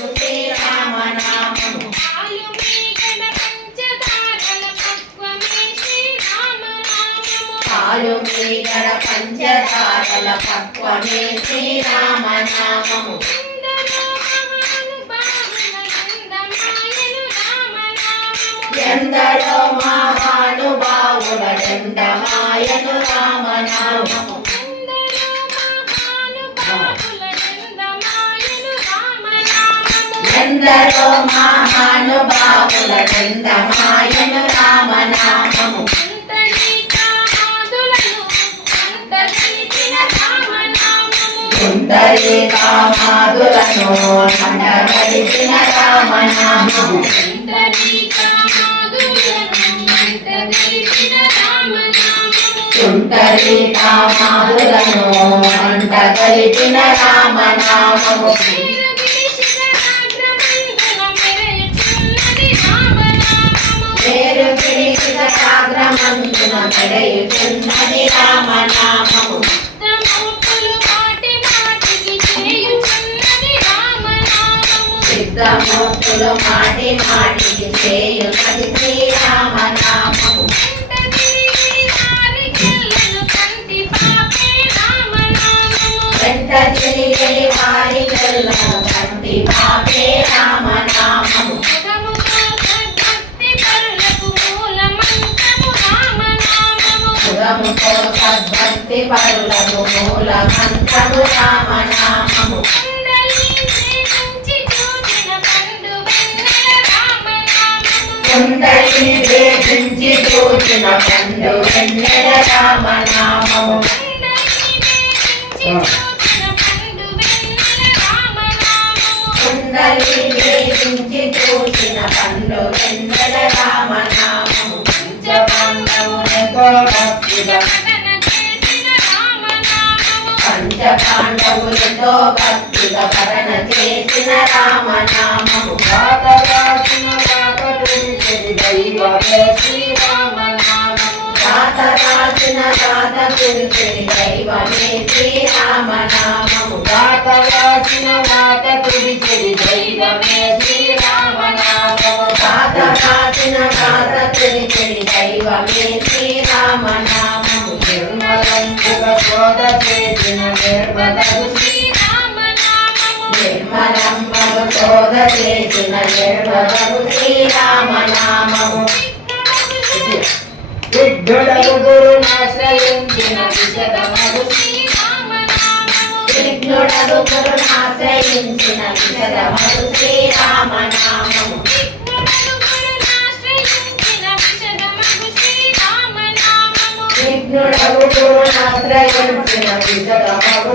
పంచదారల పక్వమే శ్రీరామనామము. పాలు ఎందరో మహానుభావుల ఎందమాయను రామనామము. ఎందరో మహానుభావుల చందమాయను రామనామము. సుందరి కామాదులను మండగలిపిన రామనామము. సుందరి కామాదులను మండగలిపిన రామనామము. సాగ్రమందున రామనామము. సిద్ధమూర్తులు మాటి మాటికి చేయున్నది సద్భక్తి పరులకు మూల మంత్రము రామనామము కుండలిని వేధించి చూచిన పండు వెన్నెల రామనామము. కుండలిని వేధించి చూసిన పండు వెన్నెల రామనామము. పంచపాండవులతో భక్తిగా పంచపాండవులతో భక్తిగా పరణ చేసిన రామనామము రాసిన రాకటుడి దైవమే శ్రీరామనామము రాత రాసిన రాత కురిపిడి దైవమే. మనం నిర్మలంబగు శోధ చేసిన నిర్మలగు శ్రీరామనామము విఘ్నుడకు గురునాశ్రయించిన విశదమగు విఘ్నుడగు గురునాశ్రయించిన విశదమగు శ్రీరామనామము విఘ్నుడగు గురునాశ్రయించిన విశదమగు